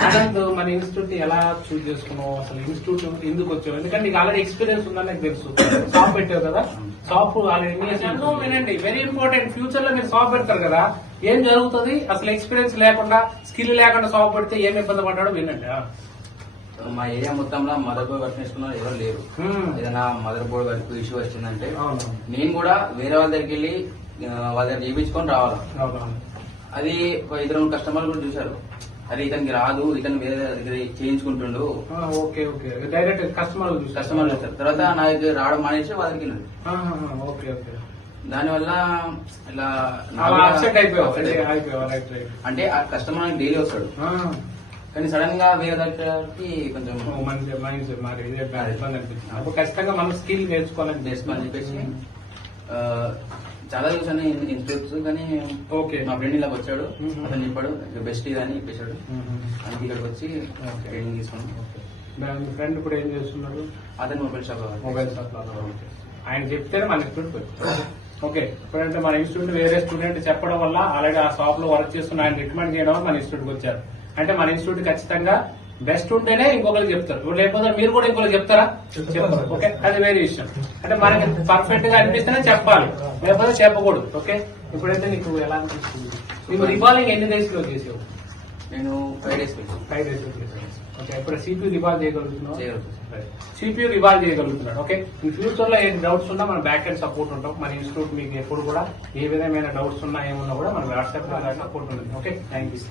ఆనంద్ మన ఇన్స్టిట్యూట్ ఎలా చూస్ చేసుకున్నావు, అసలు ఇన్స్టిట్యూట్ ఎందుకు వచ్చావు? ఎందుకంటే నీకు ఆల్రెడీ ఎక్స్పీరియన్స్ ఉందని నాకు తెలుసు. షాప్ పెట్టావు కదా, షాప్ ఆల్రెడీ వినండి, వెరీ ఇంపార్టెంట్. ఫ్యూచర్ లో మీరు షాప్ పెడతారు కదా, ఏం జరుగుతుంది అసలు ఎక్స్పీరియన్స్ లేకుండా స్కిల్ లేకుండా షాప్ పెడితే ఏం ఇబ్బంది పడ్డాడో వినండి. మా ఏరియా మొత్తంలో మదర్ బోర్డ్ వర్క్ చేసుకున్న ఎవరు లేరు. ఏదైనా మదర్ బోర్డ్ వర్క్ ఇష్యూ వచ్చిందంటే నేను కూడా వేరే వాళ్ళ దగ్గరికి వెళ్ళి వాళ్ళ దగ్గర చేయించుకొని రావాలి. అది ఒక 2 కస్టమర్లు కూడా చూశారు, అరే ఇతనికి రాదు, ఇతను వేరే దగ్గర చేయించుకుంటుండు. ఓకే ఓకే, డైరెక్ట్ కస్టమర్ చూస్తారు. తర్వాత నా దగ్గర రావడం మానేసి వాళ్ళ దగ్గరికి వెళ్ళాడు. ఓకే ఓకే, దానివల్ల ఇలా అంటే ఆ కస్టమర్ డైలీ వస్తాడు, కానీ సడన్ గా వేరే దగ్గరికి కొంచెం ఖచ్చితంగా మనం స్కిల్ నేర్చుకోవాలని చెప్పేసి చాలా చూసాను ఇన్స్టిట్యూట్స్. కానీ ఓకే, మా ఫ్రెండ్ ఇలా వచ్చాడు, అతను చెప్పాడు బెస్ట్ ఇది అని చెప్పేశాడు. అందుకే ఇక్కడికి వచ్చి ట్రైనింగ్ తీసుకున్నాను. ఫ్రెండ్ కూడా ఏం చేస్తున్నాడు? అతను మొబైల్ షాప్. ఆయన చెప్తేనే మన ఇన్స్టిట్యూట్. ఓకే, ఇప్పుడంటే మన ఇన్స్టిట్యూట్ వేరే స్టూడెంట్ చెప్పడం వల్ల ఆల్రెడీ ఆ షాప్ లో వర్క్ చేస్తున్న ఆయన రికమెండ్ చేయడం వల్ల మన ఇన్స్టిట్యూట్కి వచ్చారు. అంటే మన ఇన్స్టిట్యూట్ ఖచ్చితంగా బెస్ట్ ఉంటేనే ఇంకొకరికి చెప్తారు, లేకపోతే మీరు కూడా ఇంకొకరికి చెప్తారా? చెప్పారు. ఓకే, అది వేరే విషయం. అంటే మనకి పర్ఫెక్ట్ గా అనిపిస్తేనే చెప్పాలి, లేకపోతే చెప్పకూడదు. ఓకే, ఇప్పుడైతే నీకు ఎలా అనిపిస్తుంది? నీకు రివాల్వింగ్ ఎన్ని డేస్ లో చేసావు? నేను 5 days. 5 days లో చేసావు. ఓకే, ఇప్పుడు సిపియూ రివాల్వ్ చేయగలుగుతున్నావు? సిపియూ రివాల్వ్ చేయగలుగుతున్నాడు. ఓకే, ఈ ఫ్యూచర్ లో ఏ డౌట్స్ ఉన్నా మన బ్యాక్ అండ్ సపోర్ట్ ఉంటాం. మన ఇన్స్టిట్యూట్ మీకు ఎప్పుడు కూడా ఏ విధమైన డౌట్స్ ఉన్నా ఏమున్నా కూడా మన వాట్సాప్ లో సపోర్ట్ ఉంటుంది. Okay, thank you.